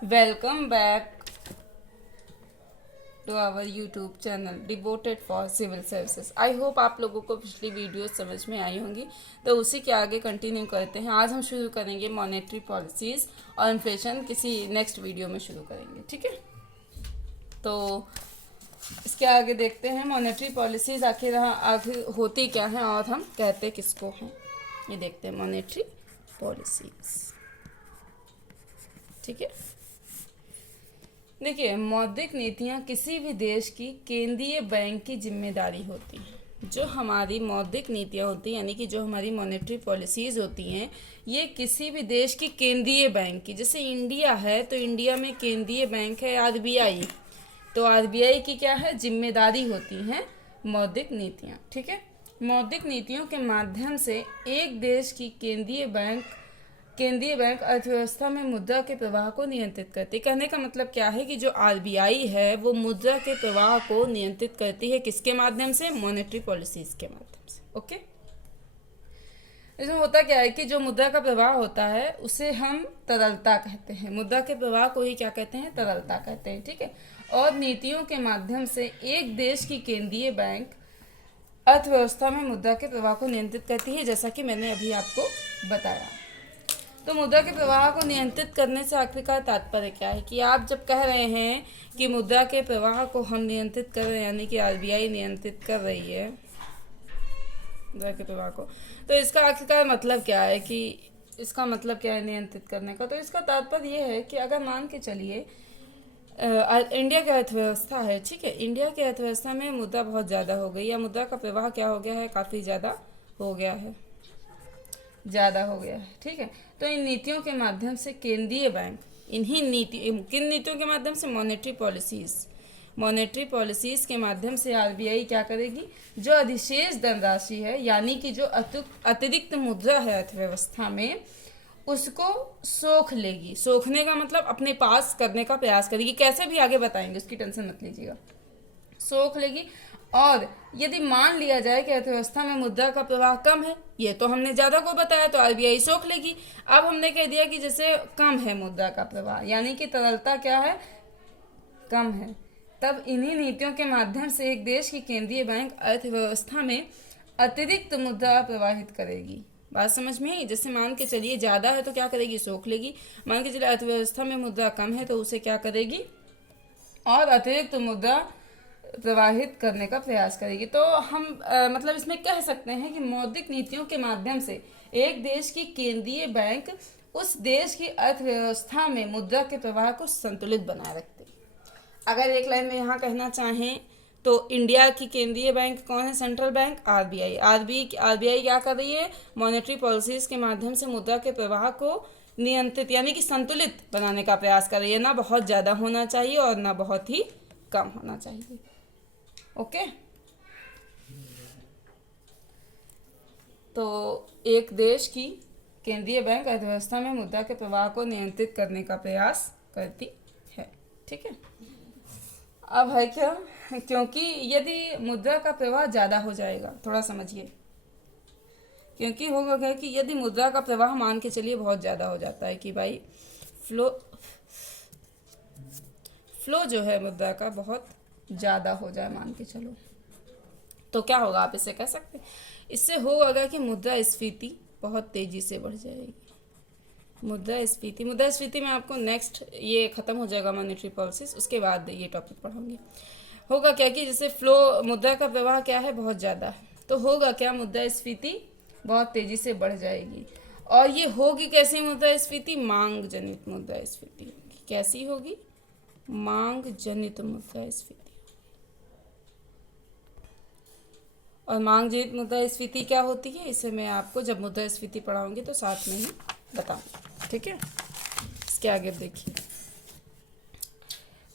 Welcome back to our YouTube channel devoted for civil services. I hope आप लोगों को पिछली वीडियो समझ में आई होंगी, तो उसी के आगे कंटिन्यू करते हैं। आज हम शुरू करेंगे मॉनेटरी पॉलिसीज़ और इन्फ्लेशन किसी नेक्स्ट वीडियो में शुरू करेंगे, ठीक है। तो इसके आगे देखते हैं मॉनेटरी पॉलिसीज़ आखिर होती क्या हैं और हम कहते किसको हैं। ये देखते हैं मॉनेटरी पॉलिसीज़, ठीक है। देखिए, मौद्रिक नीतियाँ किसी भी देश की केंद्रीय बैंक की जिम्मेदारी होती हैं। जो हमारी मौद्रिक नीतियाँ होती हैं, यानी कि जो हमारी मॉनेटरी पॉलिसीज़ होती हैं, ये किसी भी देश की केंद्रीय बैंक की, जैसे इंडिया है तो इंडिया में केंद्रीय बैंक है आरबीआई, तो आरबीआई की क्या है, जिम्मेदारी होती हैं मौद्रिक नीतियाँ, ठीक है। मौद्रिक नीतियों के माध्यम से एक देश की केंद्रीय बैंक अर्थव्यवस्था में मुद्रा के प्रवाह को नियंत्रित करती है। कहने का मतलब क्या है कि जो आरबीआई है वो मुद्रा के प्रवाह को नियंत्रित करती है, किसके माध्यम से, मॉनेटरी पॉलिसीज के माध्यम से। ओके, इसमें होता क्या है कि जो मुद्रा का प्रवाह होता है उसे हम तरलता कहते हैं। मुद्रा के प्रवाह को ही क्या कहते हैं, तरलता कहते हैं, ठीक है। और नीतियों के माध्यम से एक देश की केंद्रीय बैंक अर्थव्यवस्था में मुद्रा के प्रवाह को नियंत्रित करती है, जैसा कि मैंने अभी आपको बताया। तो मुद्रा के प्रवाह को नियंत्रित करने से आखिरकार तात्पर्य क्या है कि आप जब कह रहे हैं कि मुद्रा के प्रवाह को हम नियंत्रित कर रहे हैं, यानी कि आरबीआई नियंत्रित कर रही है मुद्रा के प्रवाह को, तो इसका आखिरकार मतलब क्या है कि इसका मतलब क्या है नियंत्रित करने का। तो इसका तात्पर्य ये है कि अगर मान के चलिए इंडिया की अर्थव्यवस्था है, ठीक है, इंडिया की अर्थव्यवस्था में मुद्रा बहुत ज़्यादा हो गई, या मुद्रा का प्रवाह क्या हो गया है, काफ़ी ज़्यादा हो गया है, ठीक है। तो इन नीतियों के माध्यम से केंद्रीय बैंक किन नीतियों के माध्यम से, मॉनेटरी पॉलिसीज के माध्यम से आरबीआई क्या करेगी, जो अधिशेष धनराशि है, यानी कि जो अतिरिक्त मुद्रा है अर्थव्यवस्था में, उसको सोख लेगी। सोखने का मतलब अपने पास करने का प्रयास करेगी, कैसे भी आगे बताएंगे, उसकी टेंशन मत लीजिएगा। सोख लेगी। और यदि मान लिया जाए कि अर्थव्यवस्था में मुद्रा का प्रवाह कम है, ये तो हमने ज़्यादा को बताया, तो आरबीआई सोख लेगी। अब हमने कह दिया कि जैसे कम है मुद्रा का प्रवाह, यानी कि तरलता क्या है, कम है, तब इन्हीं नीतियों के माध्यम से एक देश की केंद्रीय बैंक अर्थव्यवस्था में अतिरिक्त मुद्रा प्रवाहित करेगी। बात समझ में आई। जैसे मान के चलिए ज़्यादा है तो क्या करेगी, सोख लेगी। मान के चलिए अर्थव्यवस्था में मुद्रा कम है तो उसे क्या करेगी, और अतिरिक्त मुद्रा प्रवाहित करने का प्रयास करेगी। तो हम मतलब इसमें कह सकते हैं कि मौद्रिक नीतियों के माध्यम से एक देश की केंद्रीय बैंक उस देश की अर्थव्यवस्था में मुद्रा के प्रवाह को संतुलित बनाए रखती है। अगर एक लाइन में यहाँ कहना चाहें तो इंडिया की केंद्रीय बैंक कौन है, सेंट्रल बैंक, आरबीआई। आरबीआई क्या कर रही है, मॉनेटरी पॉलिसीज के माध्यम से मुद्रा के प्रवाह को नियंत्रित यानी कि संतुलित बनाने का प्रयास कर रही है। ना बहुत ज़्यादा होना चाहिए और ना बहुत ही कम होना चाहिए। ओके, तो एक देश की केंद्रीय बैंक अर्थव्यवस्था में मुद्रा के प्रवाह को नियंत्रित करने का प्रयास करती है, ठीक है। अब है क्या, क्योंकि यदि मुद्रा का प्रवाह ज़्यादा हो जाएगा, थोड़ा समझिए, क्योंकि होगा क्या कि यदि मुद्रा का प्रवाह मान के चलिए बहुत ज़्यादा हो जाता है कि भाई फ्लो जो है मुद्रा का बहुत ज़्यादा हो जाए, मान के चलो, तो क्या होगा, आप इसे कह सकते हैं, इससे होगा कि मुद्रास्फीति बहुत तेज़ी से बढ़ जाएगी। मुद्रास्फीति में आपको नेक्स्ट ये ख़त्म हो जाएगा मॉनेटरी पॉलिसीज, उसके बाद ये टॉपिक पढ़ाऊंगी। होगा क्या कि जैसे मुद्रा का प्रवाह क्या है, बहुत ज़्यादा है, तो होगा क्या, मुद्रास्फीति बहुत तेज़ी से बढ़ जाएगी। और ये होगी कैसी मुद्रास्फीति, मांग जनित मुद्रास्फीति होगी। कैसी होगी, मांग जनित मुद्रास्फीति। और मांग जनित मुद्रास्फीति क्या होती है, इसे मैं आपको जब मुद्रास्फीति पढ़ाऊंगी तो साथ में ही बताऊंगी, ठीक है। इसके आगे देखिए,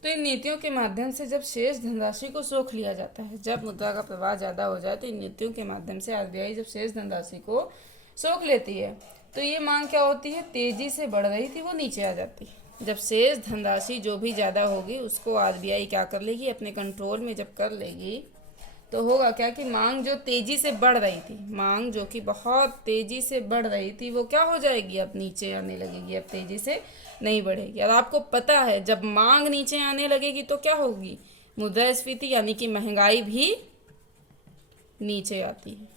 तो इन नीतियों के माध्यम से जब शेष धनराशि को सोख लिया जाता है, जब मुद्रा का प्रवाह ज़्यादा हो जाए तो इन नीतियों के माध्यम से आरबीआई जब शेष धनराशि को सोख लेती है, तो ये मांग क्या होती है, तेजी से बढ़ रही थी वो नीचे आ जाती है। जब शेष धनराशि जो भी ज़्यादा होगी उसको आरबीआई क्या कर लेगी, अपने कंट्रोल में जब कर लेगी, तो होगा क्या कि मांग जो तेजी से बढ़ रही थी, मांग जो कि बहुत तेजी से बढ़ रही थी, वो क्या हो जाएगी, अब नीचे आने लगेगी, अब तेजी से नहीं बढ़ेगी। और आपको पता है जब मांग नीचे आने लगेगी तो क्या होगी, मुद्रास्फीति यानी कि महंगाई भी नीचे आती है।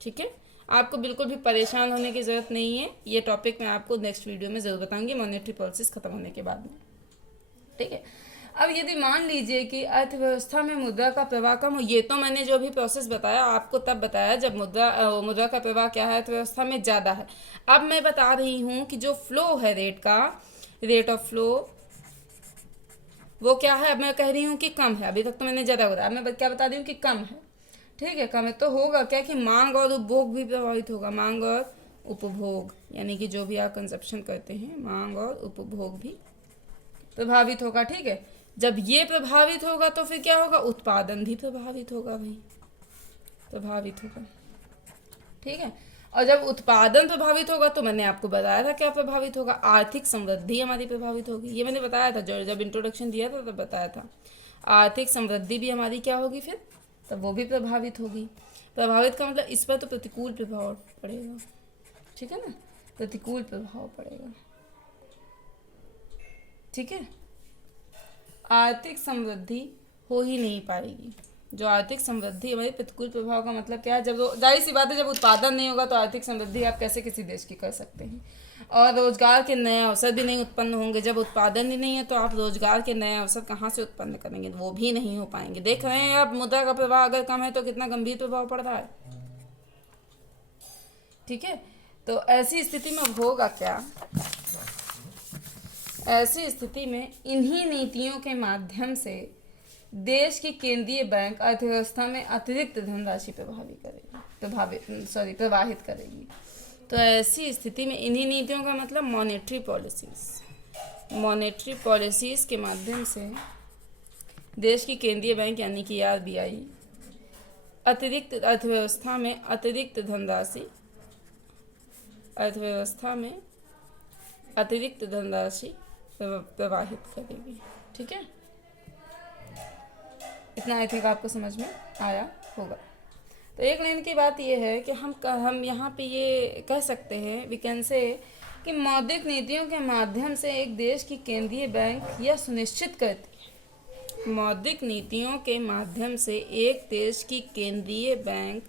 ठीक है, आपको बिल्कुल भी परेशान होने की ज़रूरत नहीं है। ये टॉपिक मैं आपको नेक्स्ट वीडियो में ज़रूर बताऊंगी मॉनेटरी पॉलिसीज खत्म होने के बाद में। ठीक है, अब यदि मान लीजिए कि अर्थव्यवस्था में मुद्रा का प्रवाह कम हो, ये तो मैंने जो भी प्रोसेस बताया आपको तब बताया जब मुद्रा का प्रवाह क्या है, अर्थव्यवस्था में ज़्यादा है। अब मैं बता रही हूँ कि जो फ्लो है रेट का, रेट ऑफ फ्लो, वो क्या है, अब मैं कह रही हूँ कि कम है। अभी तक तो मैंने ज़्यादा बताया, अब मैं क्या बता रही हूँ कि कम है। ठीक है, कम है तो होगा क्या कि मांग और उपभोग भी प्रभावित होगा। मांग और उपभोग यानी कि जो भी आप कंजप्शन करते हैं, मांग और उपभोग भी प्रभावित होगा। ठीक है, जब ये प्रभावित होगा तो फिर क्या होगा, उत्पादन भी प्रभावित होगा, भाई प्रभावित होगा। ठीक है, और जब उत्पादन प्रभावित होगा तो मैंने आपको बताया था क्या प्रभावित होगा, आर्थिक समृद्धि हमारी प्रभावित होगी। ये मैंने बताया था, जब इंट्रोडक्शन दिया था तब बताया था। आर्थिक समृद्धि भी हमारी क्या होगी फिर, तब वो भी प्रभावित होगी। प्रभावित का मतलब इस पर तो प्रतिकूल प्रभाव पड़ेगा। ठीक है ना, प्रतिकूल प्रभाव पड़ेगा। ठीक है, आर्थिक समृद्धि हो ही नहीं पाएगी। जो आर्थिक समृद्धि हमारे प्रतिकूल प्रभाव का मतलब क्या है, जब जाहिर सी बात है जब उत्पादन नहीं होगा तो आर्थिक समृद्धि आप कैसे किसी देश की कर सकते हैं। और रोजगार के नए अवसर भी नहीं उत्पन्न होंगे। जब उत्पादन ही नहीं है तो आप रोजगार के नए अवसर कहाँ से उत्पन्न करेंगे, वो भी नहीं हो पाएंगे। देख रहे हैं आप मुद्रा का प्रवाह अगर कम है तो कितना गंभीर प्रभाव पड़ रहा है। ठीक है, तो ऐसी स्थिति में होगा क्या, ऐसी स्थिति में इन्हीं नीतियों के माध्यम से देश की केंद्रीय बैंक अर्थव्यवस्था में अतिरिक्त धनराशि प्रवाहित करेगी। तो ऐसी स्थिति में इन्हीं नीतियों का मतलब मॉनेटरी पॉलिसीज के माध्यम से देश की केंद्रीय बैंक यानी कि आरबीआई अतिरिक्त अर्थव्यवस्था में अतिरिक्त धनराशि प्रवाहित करेगी। ठीक है, इतना आई थिंक आपको समझ में आया होगा। तो एक लाइन की बात यह है कि हम यहाँ पे ये कह सकते हैं, वी कैन से कि मौद्रिक नीतियों के माध्यम से एक देश की केंद्रीय बैंक यह सुनिश्चित करती है, मौद्रिक नीतियों के माध्यम से एक देश की केंद्रीय बैंक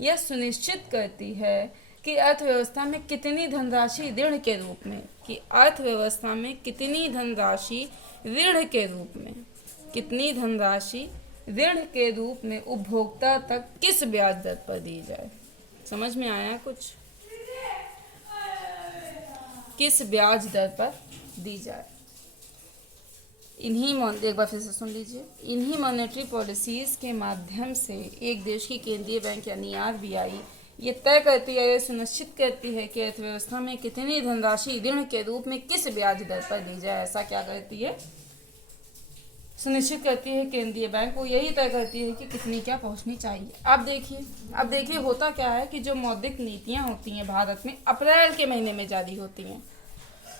यह सुनिश्चित करती है कि अर्थव्यवस्था में कितनी धनराशि ऋण के रूप में, कि अर्थव्यवस्था में कितनी धनराशि ऋण के रूप में, कितनी धनराशि ऋण के रूप में उपभोक्ता तक किस ब्याज दर पर दी जाए। समझ में आया कुछ, किस ब्याज दर पर दी जाए। एक बार फिर से सुन लीजिए, इन्हीं मॉनेटरी पॉलिसीज के माध्यम से एक देश की केंद्रीय बैंक यानी आरबीआई ये तय करती है, ये सुनिश्चित करती है कि अर्थव्यवस्था में कितनी धनराशि ऋण के रूप में किस ब्याज दर पर दी जाए। ऐसा क्या करती है, सुनिश्चित करती है केंद्रीय बैंक, वो यही तय करती है कि कितनी क्या पहुंचनी चाहिए। अब देखिए होता क्या है कि जो मौद्रिक नीतियां होती हैं भारत में अप्रैल के महीने में जारी होती हैं।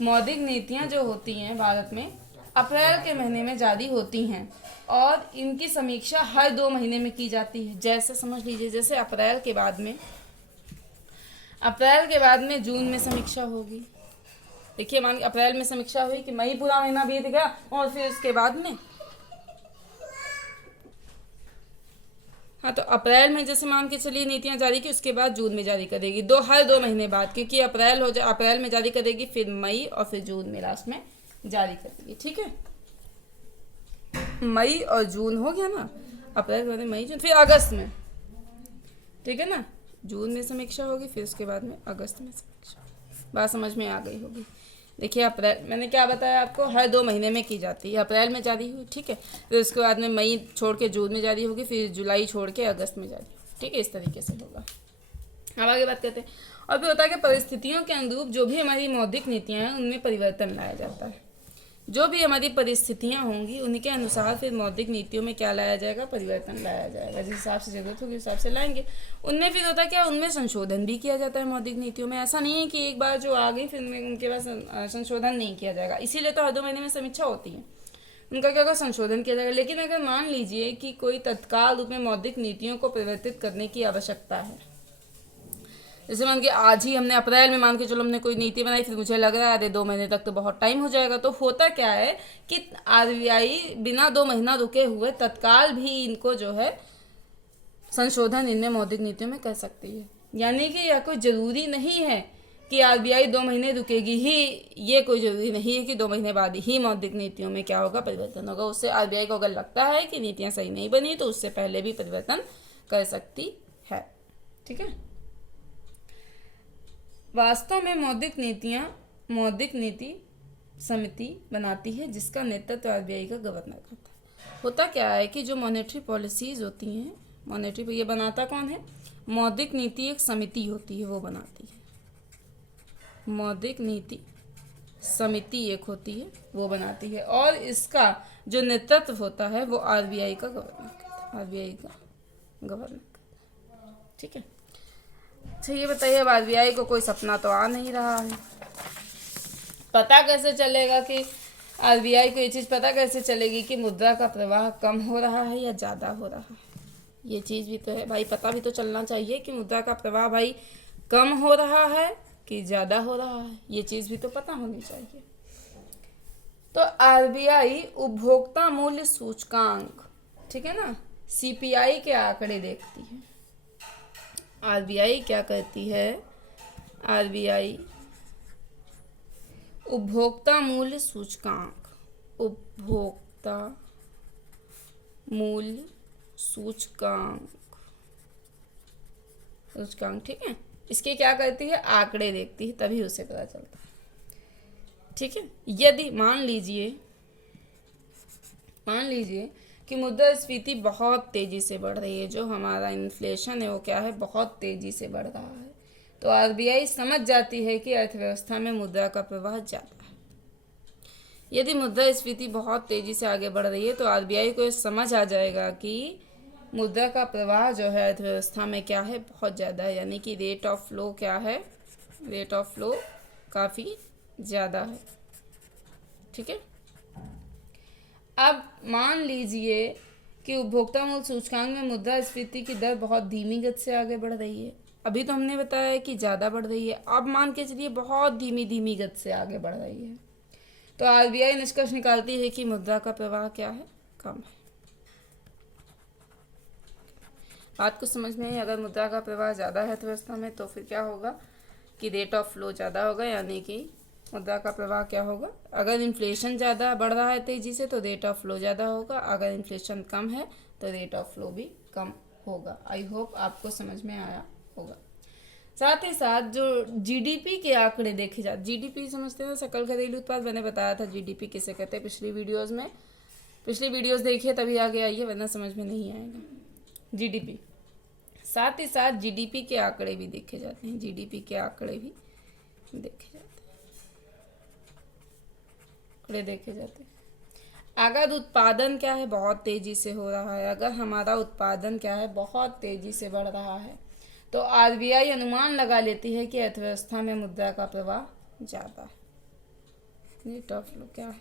मौद्रिक नीतियां जो होती हैं भारत में अप्रैल के महीने में जारी होती हैं और इनकी समीक्षा हर 2 महीने में की जाती है। जैसे समझ लीजिए, जैसे अप्रैल के बाद में जून में समीक्षा होगी। देखिए मान अप्रैल में समीक्षा हुई कि मई पूरा महीना बीत गया और फिर उसके बाद में तो अप्रैल में जैसे मान के चलिए नीतियां जारी की, उसके बाद जून में जारी करेगी, हर 2 महीने बाद, क्योंकि अप्रैल में जारी करेगी, फिर मई और फिर जून में लास्ट में जारी करेगी। ठीक है, मई और जून हो गया ना, अप्रैल के बाद मई जून, फिर अगस्त में। ठीक है ना, जून में समीक्षा होगी, फिर उसके बाद में अगस्त में समीक्षा। बात समझ में आ गई होगी। देखिए अप्रैल मैंने क्या बताया आपको, हर 2 महीने में की जाती है। अप्रैल में जारी हुई, ठीक है, फिर उसके बाद में मई छोड़ के जून में जारी होगी, फिर जुलाई छोड़ के अगस्त में जारी। ठीक है, इस तरीके से होगा। अब आगे बात करते हैं। और फिर होता है कि परिस्थितियों के अनुरूप जो भी हमारी मौद्रिक नीतियाँ हैं उनमें परिवर्तन लाया जाता है। जो भी हमारी परिस्थितियाँ होंगी उनके अनुसार फिर मौद्रिक नीतियों में क्या लाया जाएगा, परिवर्तन लाया जाएगा। जिस हिसाब से ज़रूरत होगी उस हिसाब से लाएंगे। उनमें फिर होता क्या, उनमें संशोधन भी किया जाता है मौद्रिक नीतियों में। ऐसा नहीं है कि एक बार जो आ गई फिर उनके पास संशोधन नहीं किया जाएगा। इसीलिए तो हर 2 महीने में समीक्षा होती है। उनका क्या होगा, संशोधन किया जाएगा। लेकिन अगर मान लीजिए कि कोई तत्काल रूप में मौद्रिक नीतियों को परिवर्तित करने की आवश्यकता है, जैसे मान के आज ही हमने अप्रैल में मान के चलो हमने कोई नीति बनाई, फिर मुझे लग रहा है अरे 2 महीने तक तो बहुत टाइम हो जाएगा, तो होता क्या है कि आरबीआई बिना 2 महीना रुके हुए तत्काल भी इनको जो है संशोधन इनमें मौद्रिक नीतियों में कर सकती है। यानी कि यह कोई जरूरी नहीं है कि आरबीआई 2 महीने रुकेगी ही, ये कोई जरूरी नहीं है कि 2 महीने बाद ही मौद्रिक नीतियों में क्या होगा, परिवर्तन होगा। उससे आरबीआई को अगर लगता है कि नीतियां सही नहीं बनी तो उससे पहले भी परिवर्तन कर सकती है। ठीक है। वास्तव में मौद्रिक नीति समिति बनाती है जिसका नेतृत्व आरबीआई का गवर्नर करता है। होता क्या है कि जो मॉनेटरी पॉलिसीज होती हैं, मॉनेटरी ये बनाता कौन है, मौद्रिक नीति एक समिति होती है, वो बनाती है। मौद्रिक नीति समिति एक होती है, वो बनाती है, और इसका जो नेतृत्व होता है वो आरबीआई का गवर्नर करता है, आरबीआई का गवर्नर करता है। ठीक है। अच्छा ये बताइए, अब आरबीआई को कोई सपना तो आ नहीं रहा है, पता कैसे चलेगा कि आरबीआई को ये चीज़ पता कैसे चलेगी कि मुद्रा का प्रवाह कम हो रहा है या ज़्यादा हो रहा है? ये चीज़ भी तो है भाई, पता भी तो चलना चाहिए कि मुद्रा का प्रवाह भाई कम हो रहा है कि ज़्यादा हो रहा है, ये चीज़ भी तो पता होनी चाहिए। तो आरबीआई उपभोक्ता मूल्य सूचकांक, ठीक है ना, सीपीआई के आंकड़े देखती है। आरबीआई क्या करती है, आरबीआई उपभोक्ता मूल्य सूचकांक, उपभोक्ता मूल्य सूचकांक, ठीक है, इसके क्या करती है, आंकड़े देखती है, तभी उसे पता चलता है। ठीक है। यदि मान लीजिए कि मुद्रास्फीति बहुत तेजी से बढ़ रही है, जो हमारा इन्फ्लेशन है वो क्या है, बहुत तेजी से बढ़ रहा है, तो आरबीआई समझ जाती है कि अर्थव्यवस्था में मुद्रा का प्रवाह ज़्यादा है। यदि मुद्रास्फीति बहुत तेजी से आगे बढ़ रही है तो आरबीआई को समझ आ जाएगा कि मुद्रा का प्रवाह जो है अर्थव्यवस्था में क्या है, बहुत ज़्यादा है, यानी कि रेट ऑफ फ्लो क्या है, रेट ऑफ फ्लो काफ़ी ज़्यादा है। ठीक है। अब मान लीजिए कि उपभोक्ता मूल्य सूचकांक में मुद्रास्फीति की दर बहुत धीमी गति से आगे बढ़ रही है। अभी तो हमने बताया कि ज़्यादा बढ़ रही है, अब मान के चलिए बहुत धीमी गति से आगे बढ़ रही है, तो आरबीआई निष्कर्ष निकालती है कि मुद्रा का प्रवाह क्या है, कम है। बात को समझ में आई। अगर मुद्रा का प्रवाह ज़्यादा है अर्थव्यवस्था में तो फिर क्या होगा कि रेट ऑफ फ्लो ज़्यादा होगा, यानी कि मुद्रा का प्रवाह क्या होगा, अगर इन्फ्लेशन ज़्यादा बढ़ रहा है तेज़ी से तो रेट ऑफ फ्लो ज़्यादा होगा, अगर इन्फ्लेशन कम है तो रेट ऑफ फ्लो भी कम होगा। आई होप आपको समझ में आया होगा। साथ ही साथ जो जीडीपी के आंकड़े देखे जाते, जीडीपी समझते हैं, सकल घरेलू उत्पाद, मैंने बताया था जीडीपी किसे कहते हैं पिछली वीडियोस देखिए तभी आगे आइए, वरना समझ में नहीं आएगा जीडीपी। साथ ही साथ जीडीपी के आंकड़े भी देखे जाते हैं, जीडीपी के आंकड़े भी देखे जाते हैं। अगर उत्पादन क्या है, बहुत तेजी से हो रहा है, अगर हमारा उत्पादन क्या है, बहुत तेजी से बढ़ रहा है, तो आरबीआई अनुमान लगा लेती है कि अर्थव्यवस्था में मुद्रा का प्रवाह ज़्यादा है। रेट ऑफ फ्लो क्या है,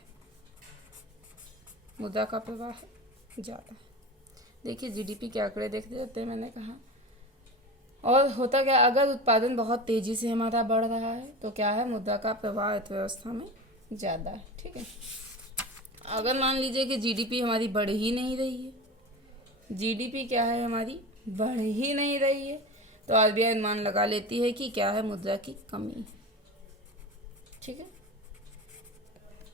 मुद्रा का प्रवाह है ज़्यादा। देखिए जीडीपी के आंकड़े देखते जाते हैं, मैंने कहा। और होता क्या, अगर उत्पादन बहुत तेजी से हमारा बढ़ रहा है तो क्या है, मुद्रा का प्रवाह अर्थव्यवस्था में ज़्यादा है। ठीक है। अगर मान लीजिए कि जीडीपी हमारी बढ़ ही नहीं रही है, जीडीपी क्या है हमारी, बढ़ ही नहीं रही है, तो आरबीआई अनुमान लगा लेती है कि क्या है, मुद्रा की कमी है। ठीक है,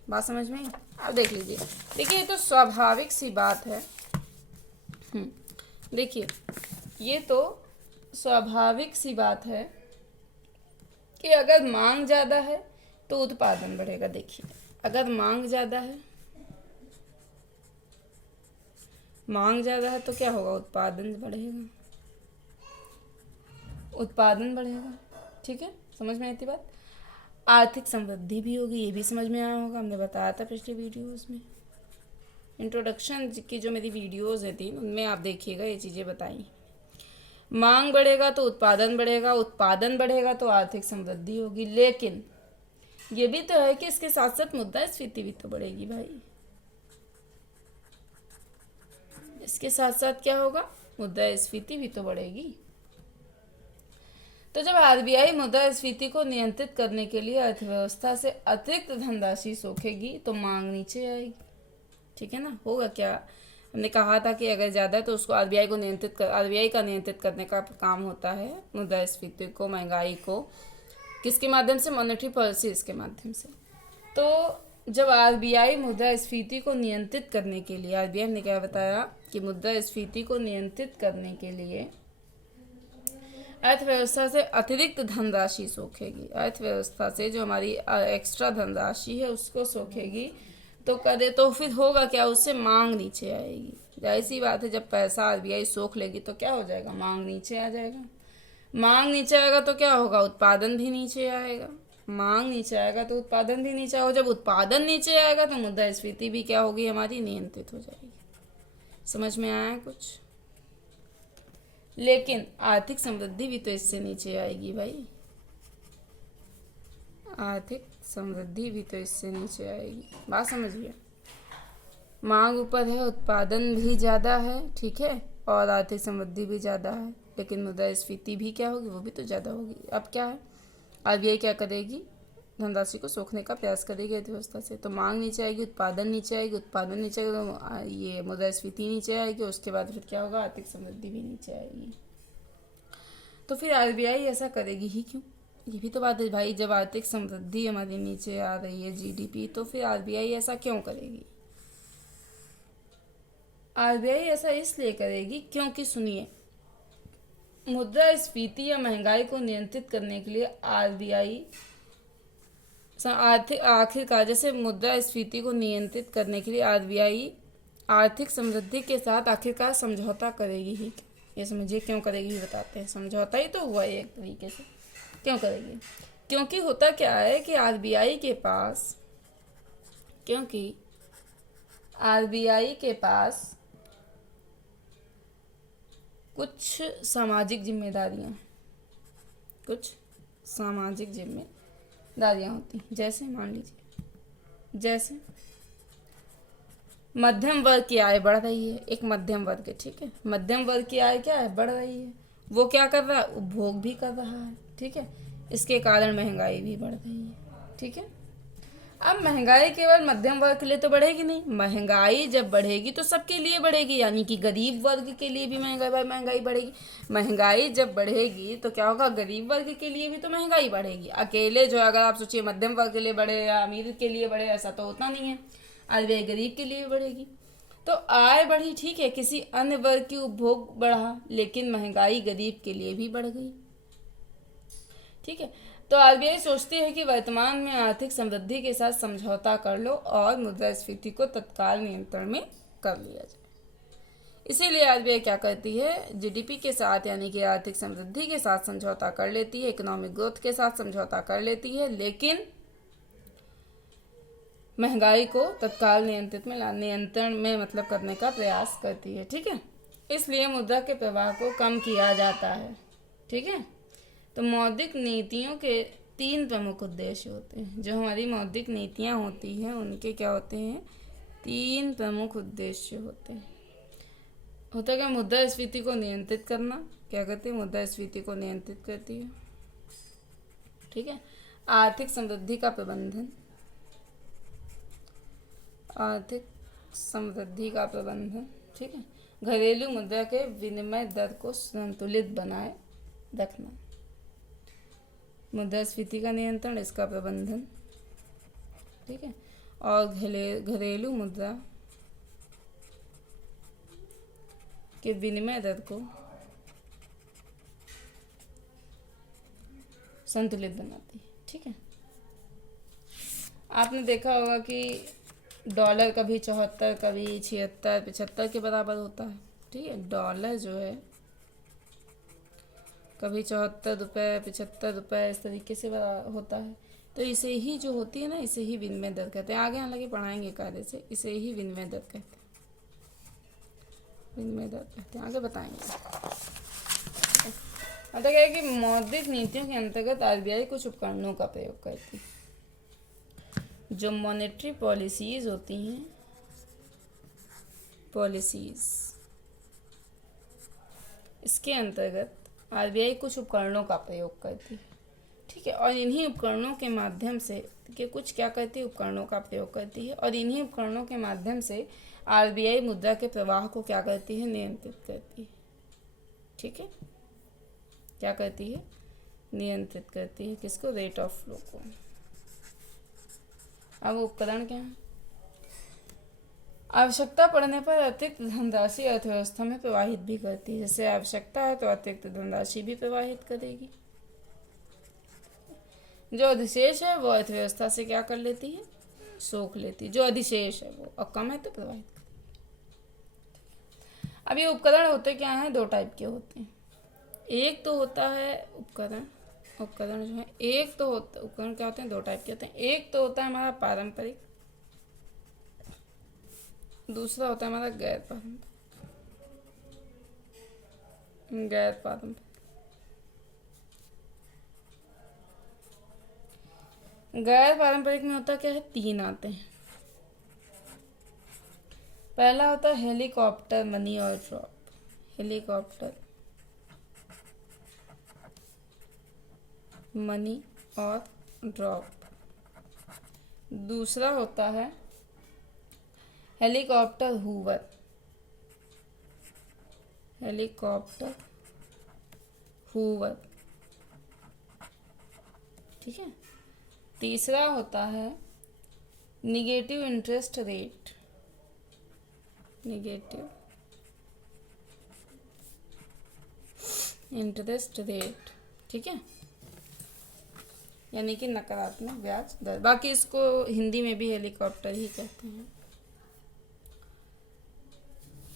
बात समझ में आई। अब देख लीजिए, देखिए ये तो स्वाभाविक सी बात है। देखिए ये तो स्वाभाविक सी बात है कि अगर मांग ज़्यादा है तो उत्पादन बढ़ेगा। देखिए अगर मांग ज़्यादा है तो क्या होगा, उत्पादन बढ़ेगा। ठीक है, समझ में आई थी बात। आर्थिक समृद्धि भी होगी, ये भी समझ में आया होगा, हमने बताया था पिछले वीडियोस में। इंट्रोडक्शन की जो मेरी वीडियोस है 3, उनमें आप देखिएगा ये चीज़ें बताई। मांग बढ़ेगा तो उत्पादन बढ़ेगा तो आर्थिक समृद्धि होगी, लेकिन ये भी तो है कि इसके साथ साथ मुद्रास्फीति भी तो बढ़ेगी भाई। इसके साथ साथ क्या होगा, मुद्रास्फीति भी तो बढ़ेगी। तो जब आरबीआई मुद्रास्फीति को नियंत्रित करने के लिए अर्थव्यवस्था से अतिरिक्त धनराशि सोखेगी तो मांग नीचे आएगी। ठीक है ना, होगा क्या, हमने कहा था कि अगर ज़्यादा तो उसको आरबीआई का नियंत्रित करने का काम होता है मुद्रास्फीति को, महंगाई को, किसके माध्यम से, मॉनेटरी पॉलिसीज के माध्यम से। तो जब आरबीआई मुद्रास्फीति को नियंत्रित करने के लिए, आरबीआई ने क्या बताया कि मुद्रास्फीति को नियंत्रित करने के लिए अर्थव्यवस्था से अतिरिक्त धनराशि सोखेगी, अर्थव्यवस्था से जो हमारी एक्स्ट्रा धनराशि है उसको सोखेगी, तो करे तो फिर होगा क्या, उससे मांग नीचे आएगी। जाहिर सी बात है, जब पैसा आरबीआई सोख लेगी तो क्या हो जाएगा, मांग नीचे आ जाएगा। मांग नीचे आएगा तो क्या होगा, उत्पादन भी नीचे आएगा। मांग नीचे आएगा तो उत्पादन भी नीचे आएगा। जब उत्पादन नीचे आएगा तो मुद्रास्फीति भी क्या होगी, हमारी नियंत्रित हो जाएगी। समझ में आया कुछ? लेकिन आर्थिक समृद्धि भी तो इससे नीचे आएगी भाई, आर्थिक समृद्धि भी तो इससे नीचे आएगी। बात समझिए, मांग ऊपर है, उत्पादन भी ज़्यादा है, ठीक है, और आर्थिक समृद्धि भी ज़्यादा है, लेकिन मुद्रास्फीति भी क्या होगी, वो भी तो ज़्यादा होगी। अब क्या है, आरबीआई क्या करेगी, धनराशि को सोखने का प्रयास करेगी अर्थव्यवस्था से, तो मांग नीचे आएगी, उत्पादन नीचे आएगी, उत्पादन नीचे आएगा तो ये मुद्रास्फीति नीचे आएगी, उसके बाद फिर क्या होगा, आर्थिक समृद्धि भी नीचे आएगी। तो फिर आरबीआई ऐसा करेगी ही क्यों, ये भी तो बात है भाई। जब आर्थिक समृद्धि हमारी नीचे आ रही है, जीडीपी, तो फिर आरबीआई ऐसा क्यों करेगी? आरबीआई ऐसा इसलिए करेगी क्योंकि सुनिए, मुद्रास्फीति या महंगाई को नियंत्रित करने के लिए आरबीआई आखिरकार, जैसे मुद्रास्फीति को नियंत्रित करने के लिए आरबीआई आर्थिक समृद्धि के साथ आखिरकार समझौता करेगी ही। ये समझिए क्यों करेगी, ही बताते हैं। समझौता ही तो हुआ है एक तरीके से। क्यों करेगी, क्योंकि होता क्या है कि आरबीआई के पास कुछ सामाजिक जिम्मेदारियां होती हैं। जैसे मान लीजिए, जैसे मध्यम वर्ग की आय बढ़ रही है, एक मध्यम वर्ग है, ठीक है, मध्यम वर्ग की आय क्या है, बढ़ रही है। वो क्या कर रहा है, उपभोग भी कर रहा है, ठीक है, इसके कारण महंगाई भी बढ़ रही है, ठीक है। अब महंगाई केवल मध्यम वर्ग के लिए तो बढ़ेगी नहीं, महंगाई जब बढ़ेगी तो सबके लिए बढ़ेगी, यानी कि गरीब वर्ग के लिए भी महंगाई बढ़ेगी। महंगाई जब बढ़ेगी तो क्या होगा, गरीब वर्ग के लिए भी तो महंगाई बढ़ेगी। अकेले जो, अगर आप सोचिए मध्यम वर्ग के लिए बढ़े या अमीर के लिए बढ़े, ऐसा तो होता नहीं है। आरबीआई गरीब के लिए भी बढ़ेगी। तो आय बढ़ी, ठीक है, किसी अन्य वर्ग की उपभोग बढ़ा, लेकिन महंगाई गरीब के लिए भी बढ़ गई, ठीक है। तो आरबीआई सोचती है कि वर्तमान में आर्थिक समृद्धि के साथ समझौता कर लो और मुद्रास्फीति को तत्काल नियंत्रण में कर लिया जाए। इसीलिए आरबीआई क्या करती है, जीडीपी के साथ, यानी कि आर्थिक समृद्धि के साथ समझौता कर लेती है, इकोनॉमिक ग्रोथ के साथ समझौता कर लेती है, लेकिन महंगाई को तत्काल नियंत्रण में मतलब करने का प्रयास करती है, ठीक है। इसलिए मुद्रा के प्रवाह को कम किया जाता है, ठीक है। तो मौद्रिक नीतियों के 3 प्रमुख उद्देश्य होते हैं। जो हमारी मौद्रिक नीतियाँ होती हैं उनके क्या होते हैं, 3 प्रमुख उद्देश्य होते हैं। होता क्या, मुद्रास्फीति को नियंत्रित करना, क्या करती है, मुद्रास्फीति को नियंत्रित करती है, ठीक है। आर्थिक समृद्धि का प्रबंधन, ठीक है। घरेलू मुद्रा के विनिमय दर को संतुलित बनाए रखना, मुद्रास्फीति का नियंत्रण, इसका प्रबंधन, ठीक है। और घरेलू मुद्रा के विनिमय दर को संतुलित बनाती है, ठीक है। आपने देखा होगा कि डॉलर कभी 74, कभी 76, 75 के बराबर होता है, ठीक है। डॉलर जो है कभी 74 रुपये, 75 रुपये, इस तरीके से होता है। तो इसे ही जो होती है ना, इसे ही विनिमय दर कहते हैं। आगे हालांकि पढ़ाएंगे कार्य से, इसे ही विनिमय दर कहते हैं, विनिमय दर कहते हैं, आगे बताएंगे। मतलब क्या है कि मौद्रिक नीतियों के अंतर्गत आरबीआई कुछ उपकरणों का प्रयोग करती है। जो मॉनेटरी पॉलिसीज होती हैं, इसके अंतर्गत आरबीआई कुछ उपकरणों का प्रयोग करती है, ठीक है, और इन्हीं उपकरणों के माध्यम से कुछ क्या करती है, उपकरणों का प्रयोग करती है, और इन्हीं उपकरणों के माध्यम से आरबीआई मुद्रा के प्रवाह को क्या करती है, नियंत्रित करती है, ठीक है, क्या करती है, नियंत्रित करती है, किसको, रेट ऑफ फ्लो को। अब उपकरण क्या है, आवश्यकता पड़ने पर अतिरिक्त धनराशि अर्थव्यवस्था में प्रवाहित भी करती है, जैसे आवश्यकता है तो अतिरिक्त धनराशि भी प्रवाहित करेगी। जो अधिशेष है वो अर्थव्यवस्था से क्या कर लेती है, सोख लेती है, जो अधिशेष है वो, और कम है तो प्रवाहित करेगी। अब ये उपकरण होते क्या हैं, दो टाइप के होते हैं। एक तो होता है उपकरण जो है, एक तो होता, उपकरण क्या होते हैं, दो टाइप के होते हैं। एक तो होता है हमारा पारंपरिक, दूसरा होता है हमारा गैर पारंपरिक। गैर पारंपरिक में होता क्या है, तीन आते हैं। पहला होता है हेलीकॉप्टर मनी और ड्रॉप, हेलीकॉप्टर मनी और ड्रॉप। दूसरा होता है हेलीकॉप्टर हूवर, हेलीकॉप्टर हूवर, ठीक है। तीसरा होता है negative interest rate, negative interest rate, ठीक है, यानी कि नकारात्मक ब्याज दर। बाकी इसको हिंदी में भी हेलीकॉप्टर ही कहते हैं।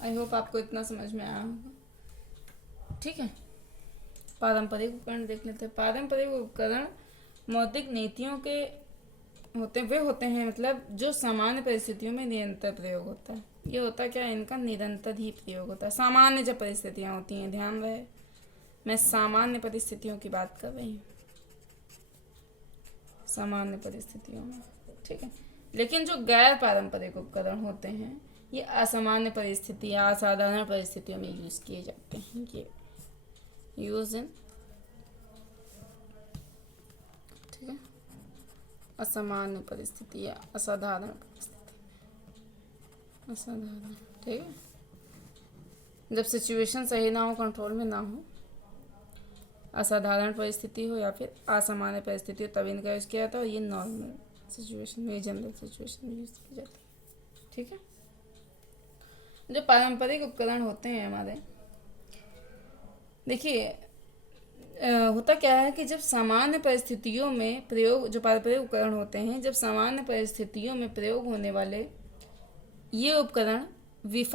आई होप आपको इतना समझ में आया होगा, ठीक है। पारंपरिक उपकरण देख लेते हैं। पारंपरिक उपकरण मौद्रिक नीतियों के वे होते हैं, मतलब जो सामान्य परिस्थितियों में निरंतर प्रयोग होता है। ये होता क्या है, इनका निरंतर ही प्रयोग होता है। सामान्य जब परिस्थितियां होती हैं, ध्यान रहे मैं सामान्य परिस्थितियों की बात कर रही हूँ, सामान्य परिस्थितियों में, ठीक है। लेकिन जो गैर पारंपरिक उपकरण होते हैं ये असामान्य परिस्थिति या असाधारण परिस्थितियों में यूज किए जाते हैं। ये यूज इन, ठीक है, असामान्य परिस्थिति या असाधारण परिस्थिति, असाधारण, ठीक है, जब सिचुएशन सही ना हो, कंट्रोल में ना हो, असाधारण परिस्थिति हो या फिर असामान्य परिस्थिति हो, तब इनका यूज किया जाता है। और ये नॉर्मल सिचुएशन में, जनरल सिचुएशन में यूज की जाती है, ठीक है। जो पारंपरिक उपकरण होते हैं हमारे, देखिए होता क्या है कि जब सामान्य परिस्थितियों में प्रयोग, जो पारंपरिक उपकरण होते हैं, जब सामान्य परिस्थितियों में प्रयोग होने वाले ये उपकरण विफल